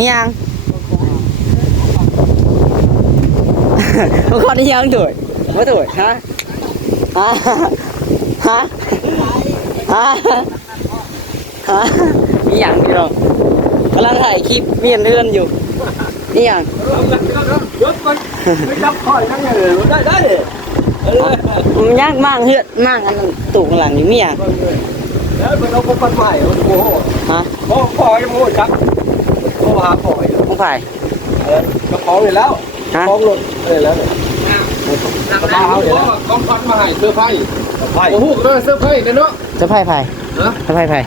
มียังบางคนยังถูกไม่ถูกฮะฮะฮะฮะฮะมียังพี่น้องกำลังถ่ายคลิปเมียนเลื่อนอยู่นี่ยังไม่จับคอยนั่งอย่างอื่นได้เลยมันยากมากเฮือดมากอันนั้นตูกหลังอยู่มียังแล้วมันเอาคนใหม่โอ้โหฮะพ่อยังโง่จักพ่อหาพ่ออยู่ ต้องถ่าย ก็ฟ้องเลยแล้วฟ้องหลุดเลยแล้วเนี่ยมาเอาเลยแล้วต้องฟันมาให้เสื้อไผ่โอ้โหก็เสื้อไผ่เนี่ยเนาะ จะไพ่ไพ่จะไพ่ไพ่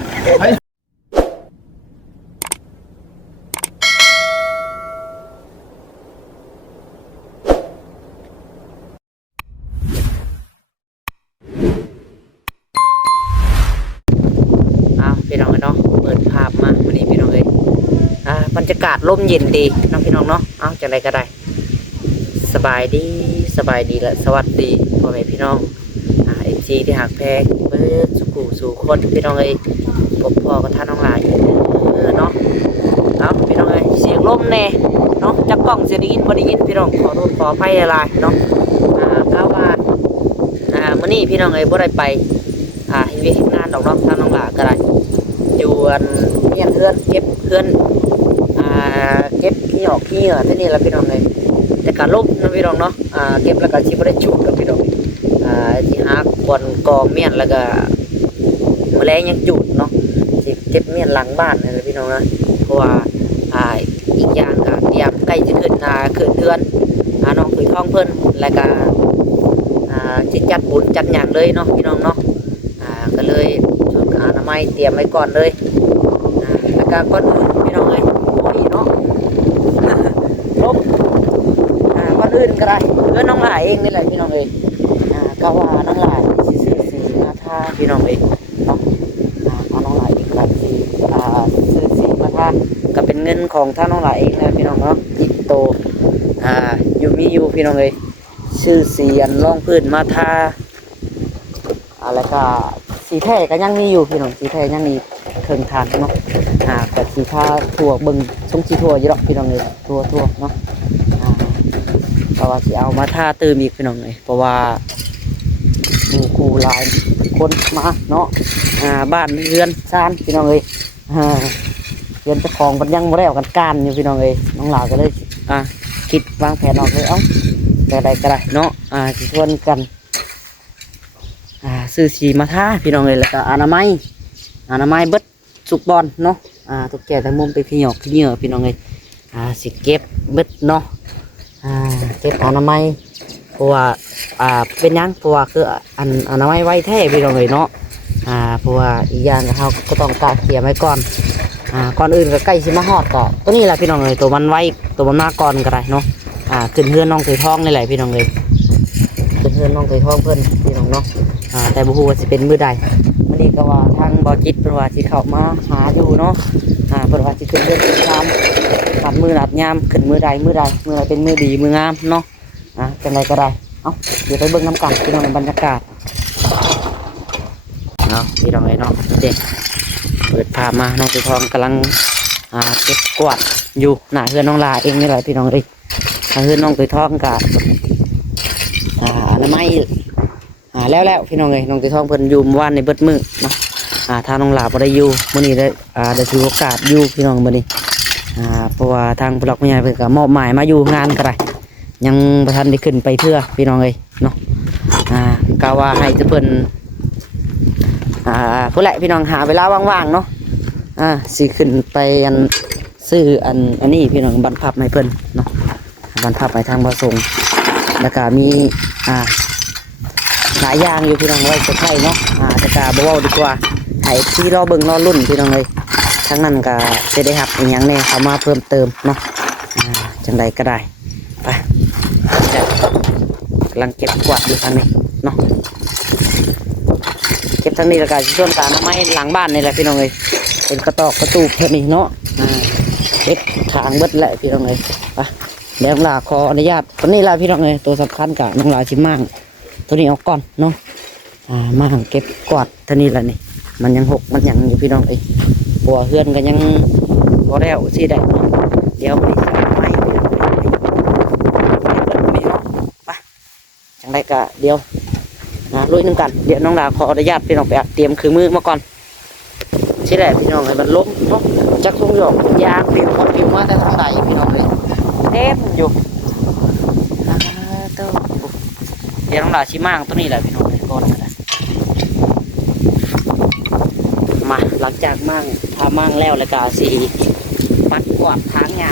พี่น้องเนาะเปิดภาพมาวันนี้พี่น้องเลยบรรยากาศร่มเย็นดีน้องพี่น้องเนาะจากไหนก็ได้สบายดีและสวัสดีพ่อแม่พี่น้องFCที่หักแพงเบิดสู่คนพี่น้องเลยพบพ่อกับท่านน้องหลายเนาะพี่น้องเลยเสียงลมแน่เนาะจักกล้องเสียงได้ยินบ่ได้ยินพี่น้องขอโทษขออภัยอะไรเนาะก้าวว่ามื้อนี้พี่น้องเลยบ่ได้ไปเฮ็ดงานดอกเนาะท่านน้องหลายก็ได้อยู่เมียนเพื่อนเก็บเพื่อนเก็บขี้ออกขี้เหงื่อที่นี่แหละพี่น้องเลยแต่การลบนะพี่น้องเนาะเก็บแล้วก็ชิบได้จุดกับพี่น้องที่หากบนกองเมียนแล้วก็แมลงยังจุดเนาะที่เก็บเมียนหลังบ้านนี่แหละพี่น้องนะเพราะว่าอีกอย่างก็เตรียมใกล้จะขึ้นเดือนน้องคุยท้องเพิ่นแล้วก็จิจัดบุญจัดอย่างเลยเนาะพี่น้องเนาะก็เลยชุดอนามัยเตรียมไว้ก่อนเลยแล้วก็ก่อนอื่นพี่น้องเลยโอ้ยเนาะลบก่อนอื่นก็ได้เพื่อนน้องหลายเองนี่แหละพี่น้องเลยก็ว่าน้องหลายซื้อสีมาทาพี่น้องเลยเนาะเอาน้องหลายอีกแบบสีซื้อสีมาทาก็เป็นเงินของท่านน้องหลายเองนะพี่น้องเนาะจิตโตอยู่พี่น้องเลยซื้อสีอันร่องพื้นมาทาแล้วก็สีแท้ก็ยังมีอยู่พี่น้องสีแท้ยังมีเครื่องทานเนาะแต่สีทาถั่วเบิ่งทรงสีถั่วอยู่หรอกพี่น้องเลยถั่วเนาะเพราะว่าสิเอามาทาเติมอีกพี่น้องเลยเพราะว่ามีครูหลายคนมาเนาะบ้านเรือนซ่านพี่น้องเลยเรือนเจ้าของมันยังไม่ได้ออกกันอยู่พี่น้องเลยน้องหลาก็เลยคิดวางแผนออกเลยแต่ใดก็ได้เนาะสิชวนกันซื้อสีมาทาพี่น้องเลยแล้วก็อนามัยเบิดสุกบอลเนาะทุกแก่ทั้งมุมไปขี้หยอกขี้เหงื่อพี่น้องเลยสิเก็บเบิดเนาะเก็บอนามัยเพราะว่าเป็นยังเพราะว่าคืออนามัยไว้แท้พี่น้องเลยเนาะเพราะว่าอีกอย่างเขาก็ต้องการเกี่ยไว้ก่อนก่อนอื่นก็ใกล้สิมาฮอดต่อตัวนี้แหละพี่น้องเลยตัวมันไว้ตัวมันหน้าก่อนก็ได้เนาะขึ้นเฮือนน้องถือทองนี่แหละพี่น้องเลยขึ้นเฮือนน้องถือทองเพื่อนพี่น้องเนาะแต่บุหัวจะเป็นมือใดวันนี้ก็ว่าทางบอจิตเป็นว่าที่เข้ามาหาอยู่เนาะเป็นว่าที่ขึ้นเรื่องชามตัดมือหลัดยามขึ้นมือใดเป็นมือดีมืองามเนาะเป็นไรก็ได้เดี๋ยวไปเบิ้งน้ำกันพี่น้องในบรรยากาศเนาะพี่น้องไอ้เนาะเด็กเปิดภาพมาน้องสีทองกำลังเก็บกวาดอยู่หน้าเฮือนน้องลาเองนี่แหละพี่น้องเลยเฮือนน้องสีทองกับอนามัยแล้วพี่น้องเลยน้องสีทองเพิ่นอยู่เมื่อวานในเบิดมือเนาะทางน้องลาบ่ได้อยู่มื้อนี้ได้ถือโอกาสอยู่พี่น้องมื้อนี้เพราะว่าทางผู้หลักผู้ใหญ่เพิ่นก็มอบหมายมาอยู่งานก็ได้ยังประธานได้ขึ้นไปเทื่อพี่น้องเลยเนาะกาว่าให้จะเพิ่นผู้แหละพี่น้องหาเวลาว่างๆเนาะสิขึ้นไปซื้ออันนี้พี่น้องบรรพับให้เพิ่นเนาะบรรพับให้ทางประสงค์แล้วก็มีหลายอย่างอยู่พี่น้องไว้จะใช่เนาะจะกาบ่เว้าดีกว่าให้ที่รอเบิ่งรอรุ่นพี่น้องเลยทั้งนั้นก็จะได้หับอีกอย่างแน่เข้ามาเพิ่มเติมเนาะจังใดก็ได้ไปกำลังเก็บกวาดอยู่ทางนี้เนาะเก็บทางนี้แล้วก็ส่วนการทำให้หลังบ้านนี่แหละพี่น้องเลยเป็นกระตอกกระตูบเท่านี้เนาะเก็บทางเบิดแหละพี่น้องเลยไปเดี๋ยวน้องลาขออนุญาตตัวนี้แหละพี่น้องเลยตัวสำคัญกับน้องลาชิมมั่งตัวนี้เอาก่อนเนาะมั่งเก็บกวาดเท่านี้แหละนี่มันยังหกมันยังอยู่พี่น้องเลยหัวเฮือนก็ยังพอแล้วสิได้ ดี๋ยวไปไม่เดี๋ยวไปเนาะไปจังไรก็เดี๋ยวลุยนึงกันเดี๋ยวน้องดาขออนุญาตพี่น้องไปเตรียมคือมือมาก่อนใช่แหละพี่น้องให้มันล้มเนาะจักทงหยอกยางเปลี่ยนของผิวมาแต่ทางใดพี่น้องเลยเต็มอยู่เดี๋ยวน้องดาชิมางตัวนี้แหละพี่น้องเลยก่อนนะมาหลังจากมั่งพามั่งแล้วแล้วก็สีปัดกวาดทางยา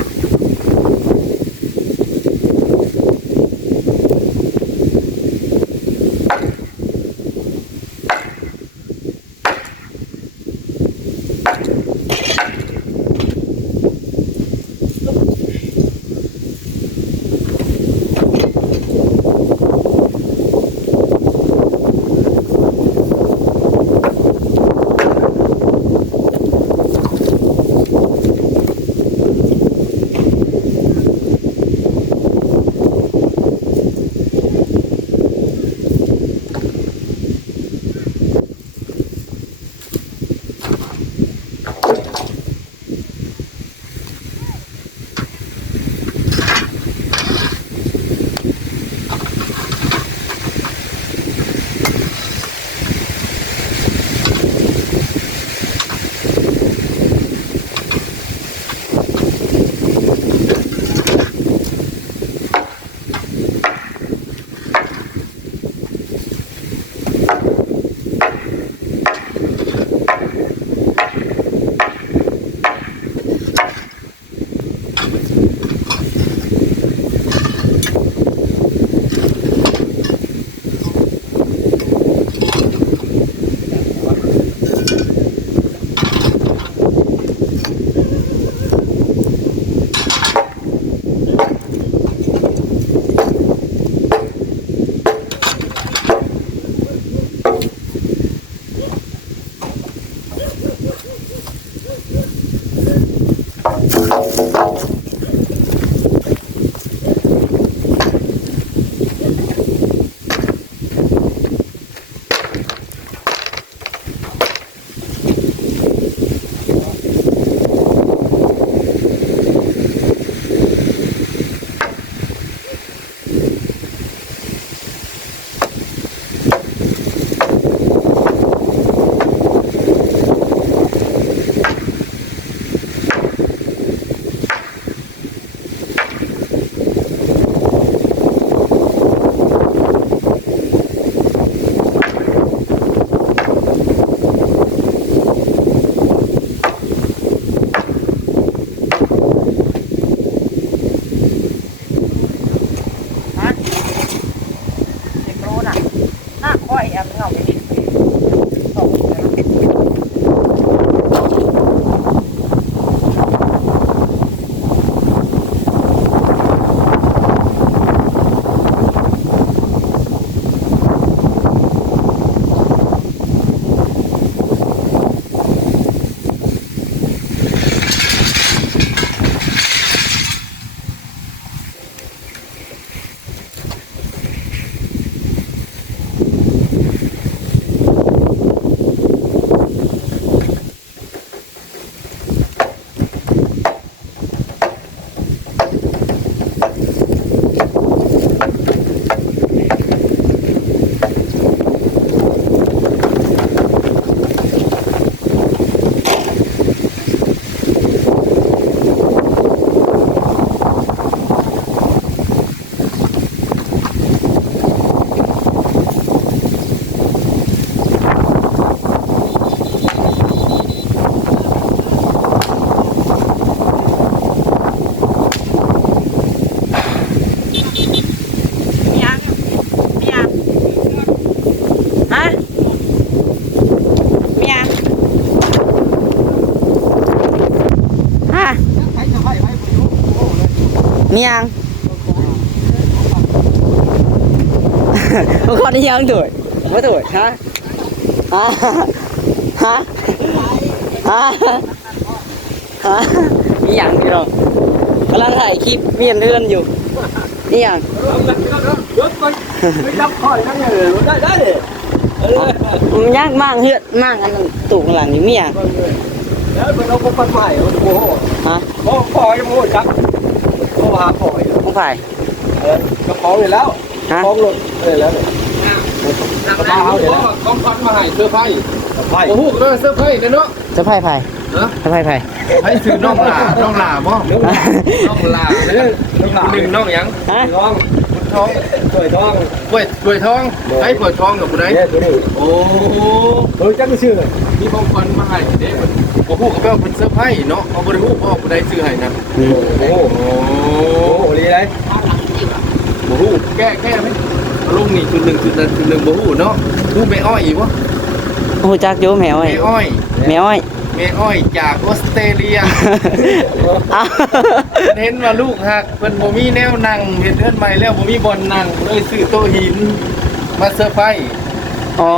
มียังบางคนนี่ยังtuổiไม่tuổiฮะฮะฮะฮะฮะมียังพี่น้องกำลังถ่ายคลิปเมียนเลื่อนอยู่นี่ยังไม่จับคอยนั่นเลยได้เลยมันยากมากเฮือดมากอันนั้นตู่ข้างหลังนี่มียังแล้วมันเอาไปปัดใหม่โอ้โห ฮะ พอยังโม่จักโม่หาพออยู่ ของไผ่ เจ้าของเลยแล้วฟ้องรถแล้วเนี่ยกระบะเขาเดี๋ยวแล้วกองพันมาให้เสื้อไผ่โอ้โหก็เสื้อไผ่เนาะ จะไผ่ไผ่ เนาะ จะไผ่ไผ่ ให้ซื้อน้องหลาบ่น้องหลาหนึ่งน้องยัง ฮะ ท้องท้องกล้วยท้องกล้วยท้องให้กล้วยท้องกับผู้ใดโอ้จักไม่ชื่อมีบางคนมาให้เด็กผมพูดกับเป็นเสื้อไผ่เนาะเอาบริหูพ่อผู้ใดซื้อให้นะโอ้โหดีเลยบริหูแก้ไหมลุงนี่จุดหนึ่งบริหูเนาะหูแม่อ้อยอีกวะ โอ้จักโยแมวไอ้ แม่อ้อย แมวไอ้ แม่อ้อยจากออสเตรเลีย อ้าว เห็นว่าลูกหักเป็นบ่มีแนวนั่งเห็นเลือนใหม่แล้วบ่มีบอลนั่งเลยซื้อโต๊ะหินมาเซอร์ไพรส์ อ๋อ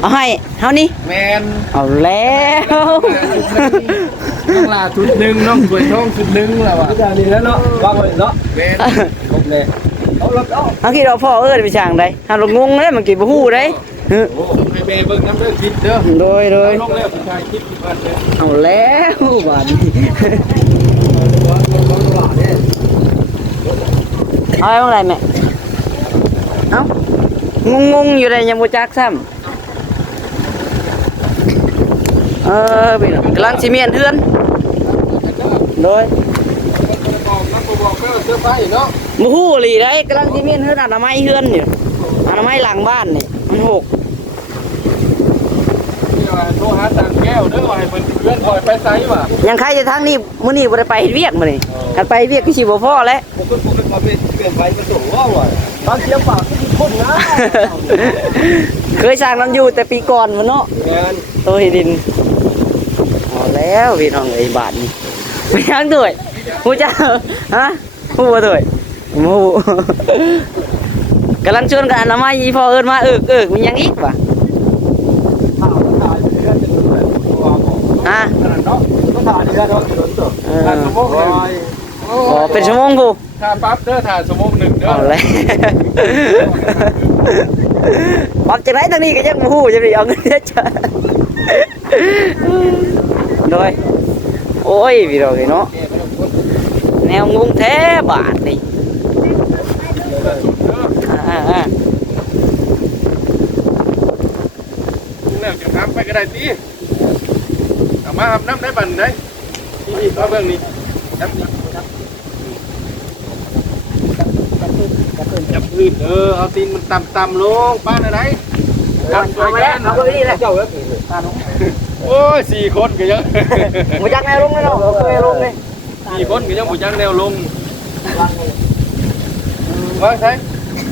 เอาให้เท่านี้ แมน เอาแล้ว น้องลาชุดหนึ่งน้องถวยทองชุดหนึ่งแล้วอ่ะนี่แล้วเนาะวางไว้เนาะแมนครบเลยเอาแล้วเอา เอาคิดเราพ่อเอิ้นไปช่างได้หาลงงงเลยมันกี่บ่ฮู้ได้ โอ้ให้แม่เบิ่งน้ำเด้อคลิปเด้อ โดย ลงแล้วผู้ชายคลิปที่บ้านเด้อ เอาแล้วบาดนี้เอาไว้ว่าไรแม่เอ้างงอยู่เลยยังบ่จักซ้ำพี่น้องกำลังสิเมียนเฮือนโดย บอกเด้อเซอร์ไพรส์เนาะ บ่ฮู้อีหลีได้กำลังสิเมียนเฮือนอนามัยเฮือนอยู่อนามัยหลังบ้านนี่มันหก นี่ว่าโทรหาต่างแก้วเด้อว่าให้เพิ่นเพื่อนคอยไปไสว่ะ ยังใครจะทางนี้มื้อนี้บ่ได้ไปเฮ็ดเวียกมื้อนี้กันไปเวียกก็สิบ่พอแล้ว ผมก็มาเป็นเปลี่ยนไปมาส่งว่าตอนเสียงปากคนนะ เคยสร้างน้ำอยู่แต่ปีก่อนมันเนาะ แมน โตัวดินพอแล้วพี่น้องไอ้บาทนี่ไม่ยังด้วยหูจ้าฮะหูบ่ด้วยหูกำลังชวนกันอนามัยอีพอเอิญมาเอิกมันยังอีกวะ ข่าวถ่ายเรื่องจะสุดเลยว่าบอก ฮะ เนาะต้องถ่ายเรื่องเนาะถนนตัวถ่ายสมองหนึ่ง อ๋อเป็นชั่วโมงกู ถ่ายปั๊บเด้อถ่ายสมองหนึ่งเด้อ เอาเลยปั๊บจากไหนทางนี้ก็ยังบ่ฮู้จะไปเอาเงินเด้อจ้ะโดยโอ้ยพี่น้องเนาะแนวงงแท้บาทนี่อ่า แล้วจะทำไปก็ได้สิเอามาอาบน้ำได้บันได้นี่ก็เบื้องนี้จับพื้นเอาตีนมันต่ำลงป้าไหน เอามาแล้วเอาไปนี่แหละ เจ้าเว้ยโอ้ย4 คนก็ยัง หมูจักแนวลงเลยเนาะเคยลงเลย 4 คนก็ยังบ่จังแนวลงวางใช่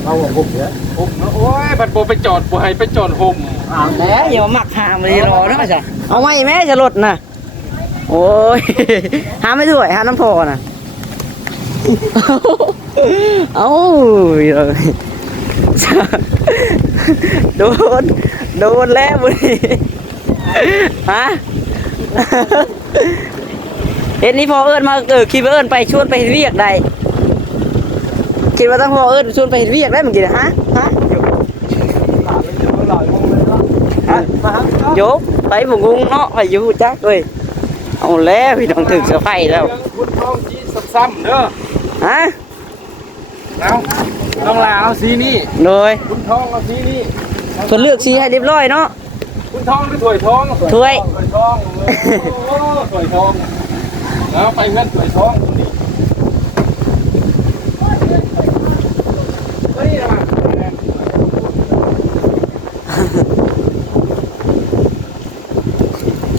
เอาห่มเนี่ยห่มโอ้ยบัดโบไปจอดบ่ให้ไปจอดห่ม เอาแล้วอย่ามาหมักหามเลยรอนะจ้ะเอาไว้แม่จะลดนะโอ้ยหาไม่ด้วยหาน้ำพอนะเอาโดนแล้วบุรีฮะเห็นนี่พอเอิญมาคิดว่าเอิญไปชวนไปเรียกได้คิดว่าต้องพอเอิญชวนไปเรียกได้เหมือนกันฮะโยกไปบุงงเนาะไปอยู่จักเลยเอาแล้วพี่น้องถึงเสือไฟแล้ว คุณทองสีซ้ำๆเด้อ ฮะ เอาต้องลาเอาสีนี้ โดย คุณทองเอาสีนี้ เพิ่นเลือกสีให้เรียบร้อยเนาะ คุณทองหรือถวยทอง ถ้วย ถวยทองโอ้ถวยทองเอาไปเงินถวยทองนี่นี่นะ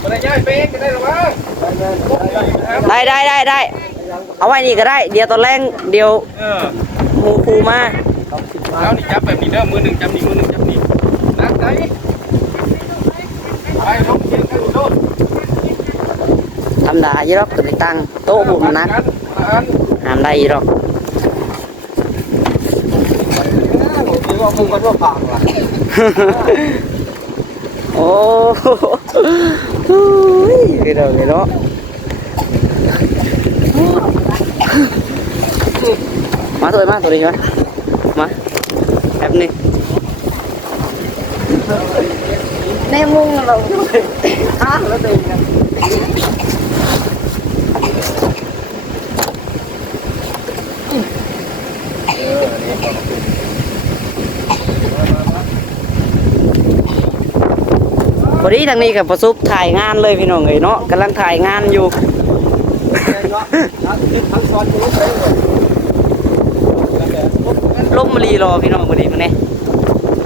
มันย้ายเป๊กกันได้หรอวะ ได้เอาไว้นี่ก็ได้เดี๋ยวตอนแรกเดี๋ยวหมูปูมา แล้วนี่จับแบบนี้เด้อมือหนึ่งจับนี่มือหนึ่งจับนี่นักไหนไปลงเชียงกันดู ธรรมดายี่หรอกตัวไปตั้งโต๊ะบุญนะหามได้ยี่หรอก นี่ว่ามึงมันว่าผ่านว่ะ โอ้ยเดี๋ยวเนาะมาตัวนี้มาแป๊บนึงในมุงเราฮะแล้วตัวนี้ ดีทางนี้กับประสบถ่ายงานเลยพี่น้องเอ้ยเนาะกำลังถ่ายงานอยู่ ทั้งซ้อนทั้งรถเลย ล้มมารีรอพี่น้องพอดีมันเนี่ย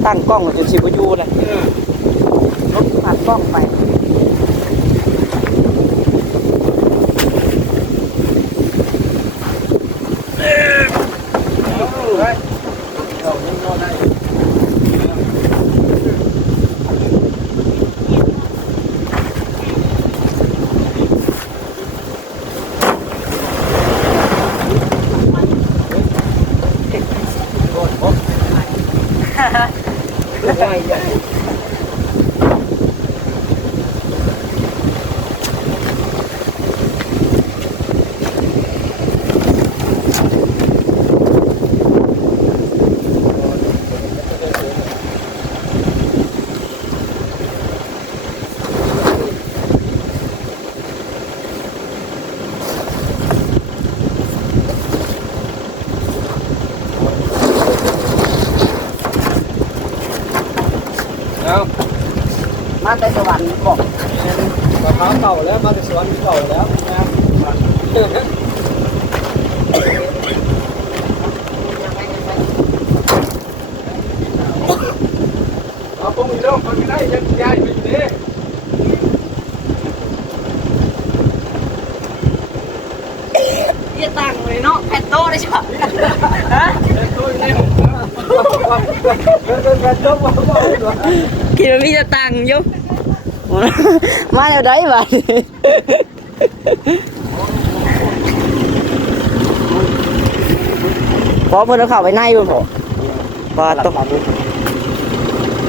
ตั้งกล้องจนสิบยูเลยรถผ่านกล้องไปมาแต่สวรรค์บอก มะพร้าวเก่าแล้วมาจากสวนเก่าแล้วนะเอาพวกมีโรคมันไม่ได้ยังย้ายไปอยู่นี่ ยี่ตังเลยเนาะแผ่นโต้ได้ใช่ไหมฮะ เป็นตัวนี้เป็นตัวมาบอกเลย คิดว่ามีจะตังอยู่ มาแล้วได้บ่พอเพิ่นเอาเข้าไปในบ่พอว่าต้อง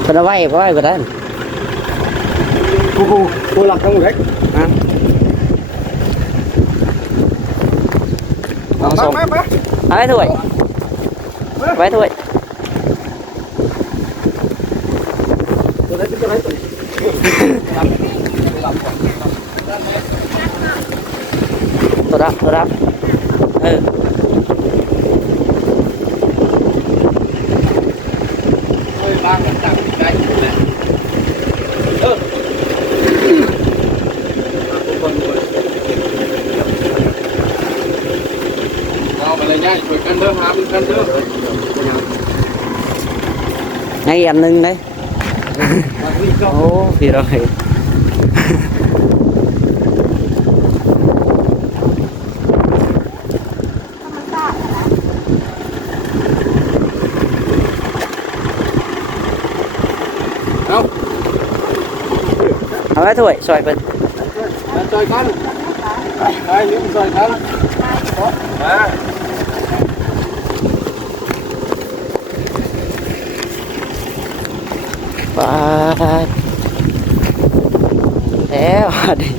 เพิ่นเอาไว้บ่ได้ กูหลับทั้งหมดเลย ฮะเอาส่ง มา เอาไว้ถ้วยไว้ถ้วย ตัวไหนตัวไหนตัว ตัวรับเออ เฮ้ยบ้างต่างใจอยู่เลยเอาไปเลยง่ายช่วยกันเด้อหามันกันเด้อ ไงอันหนึงđấy โอ้พี่rồi เอา เอาไว้ถ้วยซอยเพิ่น ซอยกันไปยืมซอยกันมา ปาดแล้วดิ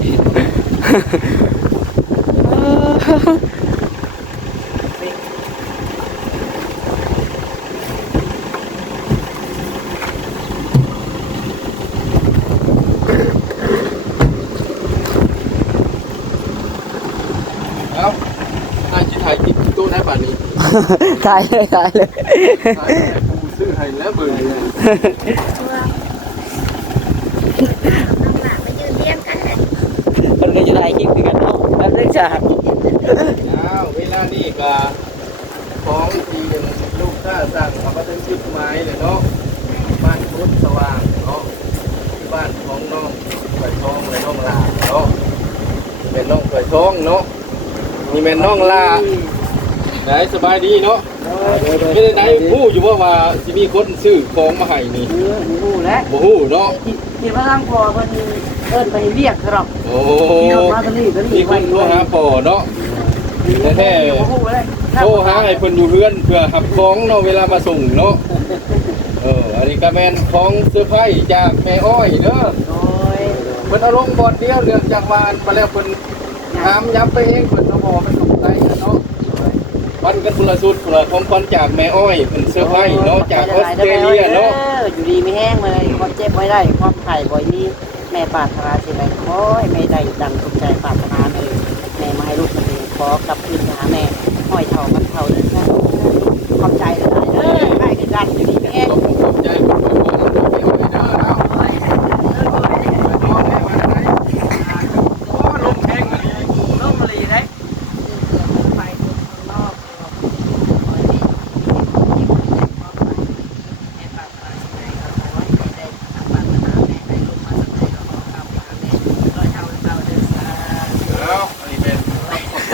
เอานายจิตถ่ายกินตู้ได้ป่านนี้ ตายเลยตายเลย กูซื้อให้แล้วเบื่อเลย คนก็จะได้คลิปคือกันเนาะแบบนึงจาก เวลานี้ก็ของที่ลูกค้าสั่งเอามาเป็นชุดไม้เลยเนาะบ้านพุทธสว่างเนาะที่บ้านของน้องข่อยทองเลยน้องลาเนาะเป็นน้องข่อยทองเนาะนี่เป็นน้องลาไหนสบายดีเนาะไม่ได้ไหนผู้อยู่ว่าสิมีคนซื้อของมาให้นี่ หูแล้ว บ่ฮู้เนาะ คิดว่าทางพอเพิ่นเอิ้นไปเรียกครับ โอ้ มีรถมาตอนนี้ตอนนี้ มีคนโทรหาพ่อเนาะแท้ๆโทรหาให้เพิ่นอยู่เรือนเพื่อหับของเนาะเวลามาส่งเนาะอันนี้ก็แม่นของเสื้อผ้าจากแม่อ้อยเด้อ โอ้ย เพิ่นเอาลงบอดเดียวเรื่องจากวานมาแล้วเพิ่นถามย้ำไปเองเพิ่นก็บอกเป็นสงสัยเนาะวันกันคนละสุดคนละของขวัญจากแม่อ้อยเพิ่นเสื้อผ้าเนาะจากออสเตรเลียเนาะ อยู่ดีไม่แห้งเลยความเจ็บไว้ได้ความไข่บ่อยมีแม่ปรารถนาสิ่งใดขอให้แม่ได้ดังทุกใจปรารถนาเลยแม่มาให้ลูกมาเองขอกลับคืนไปหาแม่ห้อยเท่ากันเท่าเดิมขอบใจเลยได้คือกันอยู่ดีไม่แห้ง ขอบใจเพิ่นบอกแม่อ้อยเด้อเนาะ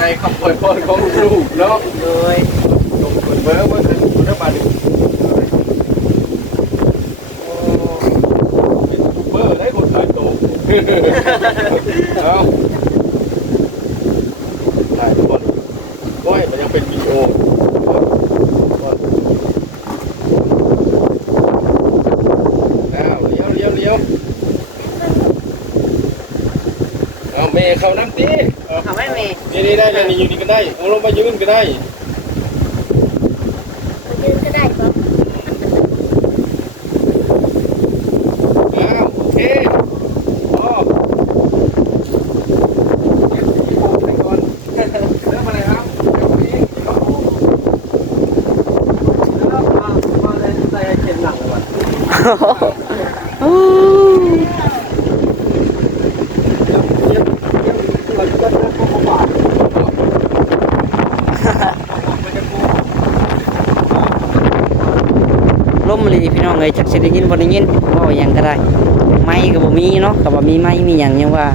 ใจคำอวยพรของลูกเนาะ โดย ลงคนเบิ่งว่าคือคุณบาดเป็นยูทูบเบอร์ได้คนเคยโตเอาถ่ายทุกคนโอ้ยมันยังเป็นวิดีโอแล้วเลี้ยวเอาเมย์เขาน้ำตี ทำให้เมย์ นี่ได้ยังนี่อยู่นี่ก็ได้เอาลงมายืนก็ได้ ยืนก็ได้ปะ อ้าวโอเคอ๋อเก็บที่ผมไปก่อนเริ่มอะไรครับมาเลยใส่เข็นหลังเลยว่ะเราจะได้ข้าวบาท ล้มเลยพี่น้องเลยจักสิได้ยินบ่ได้ยินเว้าหยังก็ได้ไม้ก็บ่มีเนาะก็บ่มีไม้มีหยังยังว่า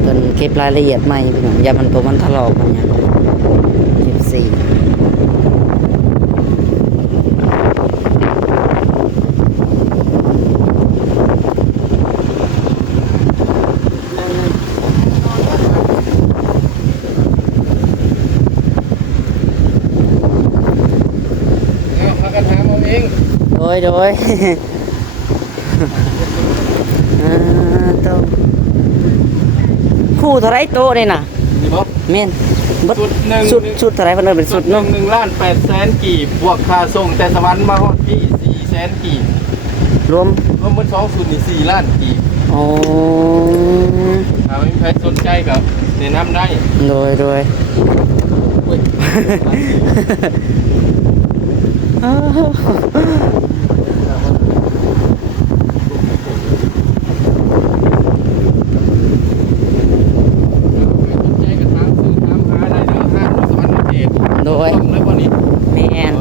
เพิ่นเก็บรายละเอียดใหม่พี่น้องอย่ามันตัวมันถลอกมันหยังเก็บสี เอาพากันถามเอาเอง โดย ต้องคู่เท่าไรโตเลยน่ะ นี่บอก แม่นบัด สุดหนึ่ง สุดเท่าไรเพิ่นเอิ้นเป็นสุดเนาะ 1,800,000 กีบบวกค่าส่งแต่สวรรค์มาฮอดที่400,000 กีบ รวม รวมหมด2สุดนี่4ล้านกีบ อ๋อ ถ้าไม่มีใครสนใจก็แนะนำได้ โดย อุ้ย สนใจก็ถามซื้อถามหาได้เด้อห้างสวรรค์เขต โดย แล้วบ่นี่ แม่น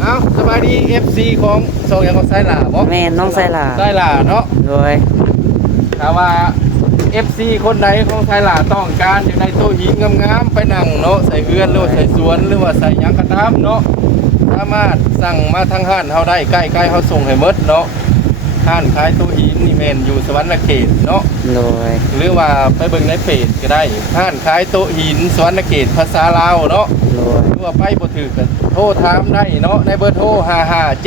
เอาสบายดี FC ของส่งอย่างของไซล่าบ่ แม่นน้องไซล่า ไซล่าเนาะ โดย ถ้าว่า FC คนใดของไซล่าต้องการอยู่ในตู้หินงามๆไปนั่งเนาะใส่เรือนหรือว่าใส่สวนหรือว่าใส่หยังก็ตามเนาะสามารถสั่งมาทางห้านเฮาได้ใกล้ๆเฮาส่งให้หมดเนาะห้านขายตู้หินนี่แม่นอยู่สวรรค์เขตเนาะ โดย หรือว่าไปเบิ่งในเพจก็ได้ห้านขายโต๊ะหินสวรรค์เขตภาษาลาวเนาะ โดย หรือว่าไปบ่ถือก็โทรถามได้เนาะในเบอร์โทร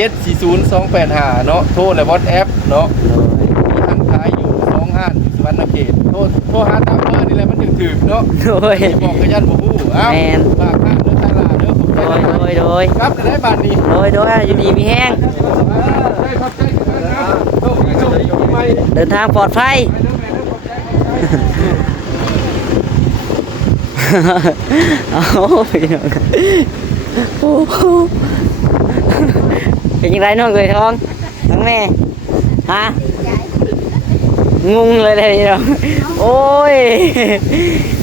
55740285เนาะโทรและ WhatsApp เนาะ โดย มีห้านขายอยู่2ห้านอยู่สวรรค์เขตโทรหาตามเบอร์นี่แหละมันถึกๆเนาะ โดย ที่บอกกันยันบ่ฮู้เอ้า แม่น ฝากห้านเด้อตลาดเด้อผมใจ โดย ได้ โดย ครับได้บาทนี้ โดยอยู่ดีมีแห้ง ได้ขอบใจกันนะโชคดีปีใหม่ เดินทางปลอดภัย ไปเด้อแม่เด้อขอบใจ เอาพี่น้องโอ้โหเป็นยังไงน้องเกยทองทั้งแม่ฮะงงเลยเลยพี่น้องโอ้ย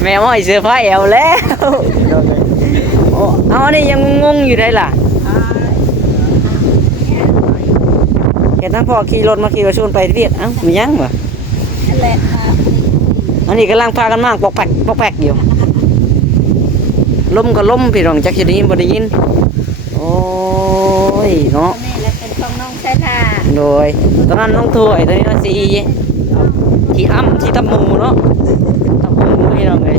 แม่ม้อยเสื้อผ้าแอวแล้วโอ้เอาอันนี้ยังงงอยู่ได้ล่ะเห็นทั้งพ่อขี่รถมาขี่รถชนไปเรียกเอ้ามียังวะ นั่นแหละค่ะ อันนี้กำลังพากันมากปอกแปกอยู่ล้มก็ล้มพี่น้องจักจะได้ยินบ่ได้ยินโอ้ยเนาะ นี่แหละเป็นของน้องชายทา โดยตอนนั้นน้องถ้วยตอนนี้น้องซีที่อ้ำที่ตะมูเนาะตะมูพี่น้องเลย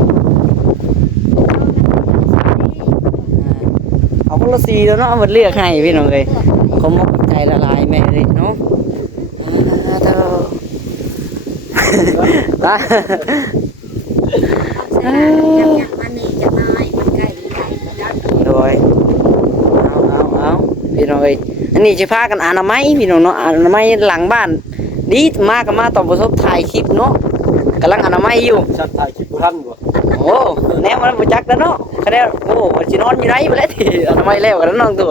เอาคนละสีแล้วเนาะเอามาเลือกให้พี่น้องเลยเขามกใจละลายแม่เลยเนาะเด้อตา อย่างมันนี่จะน้อยมันไก่ไก่ก็ได้ โดยเอาพี่น้องเอ้ยอันนี้จะพากันอนามัยพี่น้องเนาะอนามัยหลังบ้านดีมากก็มาต่อประสบถ่ายคลิปเนาะกำลังอนามัยอยู่ ชัดถ่ายคลิปบ่ทันบ่ โอ้แนวมันบ่จักแล้วเนาะคะแนนโอ้สินอนอยู่ไหนบ่แล้วที่อนามัยแล้วกันน้องตัว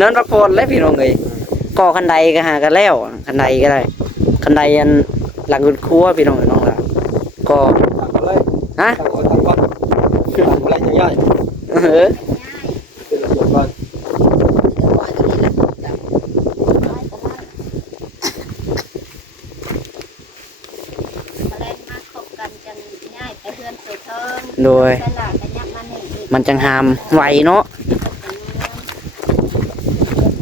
นอนพักผ่อนแล้วพี่น้องเอ้ยก่อคันใดก็หากันแล้วคันใดก็ได้คันใดอันหลังครัวพี่น้องเอ้ยน้องล่ะก็ ตั้งอะไร ฮะ ตั้งก่อนตั้งก่อนตั้งอะไรง่าย เออ ๆเป็นระบบก่อน เดี๋ยวว่าจะมีระบบแบบน้อยก็ได้ โดย ตลาดกันยับมานี่อีก มันจังหามไหวเนาะ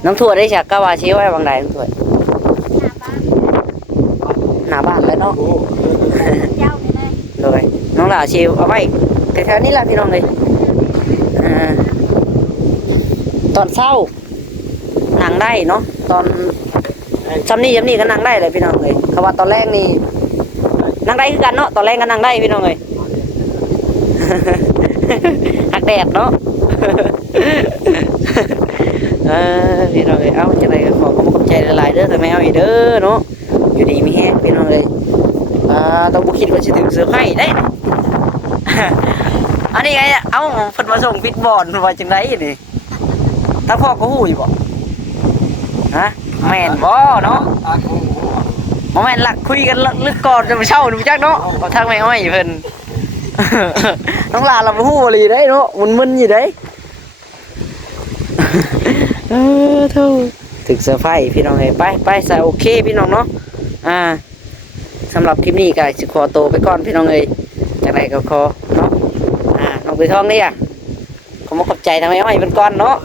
น้องถั่วได้จากกะว่าชี้ไว้บางใดน้องถั่ว หน้าบ้าน หน้าบ้านแล้วเนาะ เจ้าไปเลย โดยน้องหลาชิวเอาไว้แถวๆนี้ล่ะพี่น้องเลยตอนเช้านั่งได้เนาะตอนจำนี่ก็นั่งได้เลยพี่น้องเลยเขาว่าตอนแรกนี่นั่งได้คือกันเนาะตอนแรกก็นั่งได้พี่น้องเลย หักแดดเนาะ พี่น้องเลยเอาจังไรก็ขอขอบใจหลายๆเด้อแต่ไม่เอาอีกเด้อเนาะอยู่ดีมีแฮงพี่น้องเลยต้องบุคิดว่าจะถึงเซอร์ไพรส์ได้ อันนี้ไงเอ้าเพิ่นมาส่งฟิตบอลว่าจังไรนี่ถ้าพ่อก็ฮู้อยู่บ่ฮะแม่นบ่เนาะบ่แม่นหลักคุยกันลึกก่อนจะมาเช่าหนูจักเนาะทางแม่อ้อยเพิ่น น้องลาเราฮู้อีได้เนาะมึนๆอยู่ได้ เท่าถึงเซอร์ไพรส์พี่น้องเอ้ยไปใส่โอเคพี่น้องเนาะสำหรับคลิปนี้ก็สิขอตัวไปก่อนพี่น้องเอ้ยจังไรก็ขอเนาะน้องไปท่องนี่ขอมาขอบใจทำไมอ้อยเป็นก้อนเนาะ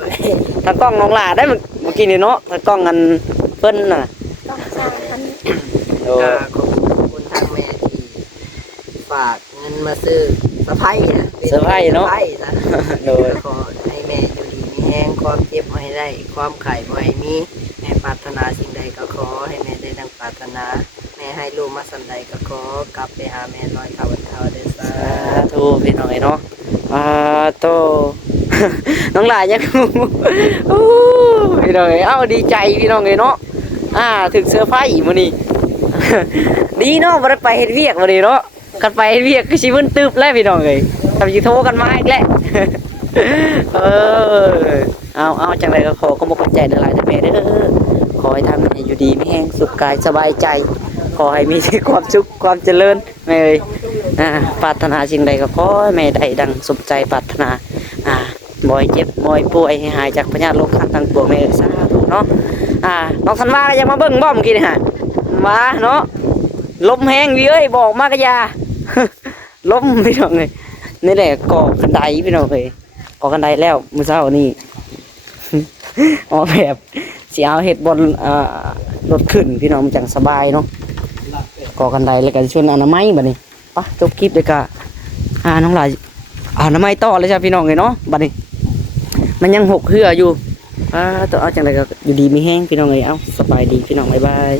ทางกล้องน้องลาได้เมื่อกี้นี่เนาะทางกล้องกันเพิ่นน่ะ ต้องสร้างมัน โอ้ ขอบคุณทางแม่ที่ฝากเงินมาซื้อสะไพร่นะ เซอร์ไพรส์เนาะ สะไพร่นะ โดย ขอให้แม่อยู่ดีมีแห้งความเจ็บไม่ให้ได้ ความไข่ไม่ให้มีแม่ปรารถนาสิ่งใดก็ขอให้แม่ได้ดังปรารถนาแม่ให้ลูกมาสันใดก็ขอกลับไปหาแม่ร้อยเท่าวันเท่าเด้อสา สาธุพี่น้องเอ้ยเนาะโต น้องหลายยัง โอ้พี่น้องเอ้ยเอ้าดีใจพี่น้องเอ้ยเนาะถึงเสื้อผ้าอีกมื้อนี้ ดีเนาะบ่ได้ไปเฮ็ดเวียกมื้อนี้เนาะกันไปเฮ็ดเวียกก็สิมึนตึบแล้วพี่น้องเอ้ยทำสิโทรกันมาอีกแล้ว เอาจังไดก็ขอบอกขอบใจหลายๆเด้อแม่เด้อขอให้ทำให้อยู่ดีมีแรงสุขกายสบายใจ ขอให้มีความสุขความเจริญแม่เอ้ยปรารถนาสิ่งใดก็ขอให้แม่ได้ดังสมใจปรารถนาบ่อยเจ็บบ่อยป่วยให้หายจากพยาธิโรคคันทั้งปวงแม่เอ้ยสาธุเนาะน้องธันวาก็ยังมาเบิ่งบ่เมื่อกี้นี่ฮะมาเนาะลมแห้งวิเอ้ยบอกมากะยา ลมพี่น้องเอ้ยนี่แหละก่อกันไดพี่น้องเอ้ยก่อกันไดแล้วมื้อเช้านี่ อ๋อแบบสิเอาเห็ดบนรถขึ้นพี่น้องมันจังสบายเนาะก่อกันไดแล้วก็ชวนอนามัยบัดนี้ปะจบคลิปเลยก็น้องหลายอนามัยต่อเลยจ้ะพี่น้องเลยเนาะบัดนี้มันยังหกเหืออยู่ต้องเอาจังไดก็อยู่ดีมีแห้งพี่น้องเลยเอาสบายดีพี่น้องบ๊ายบาย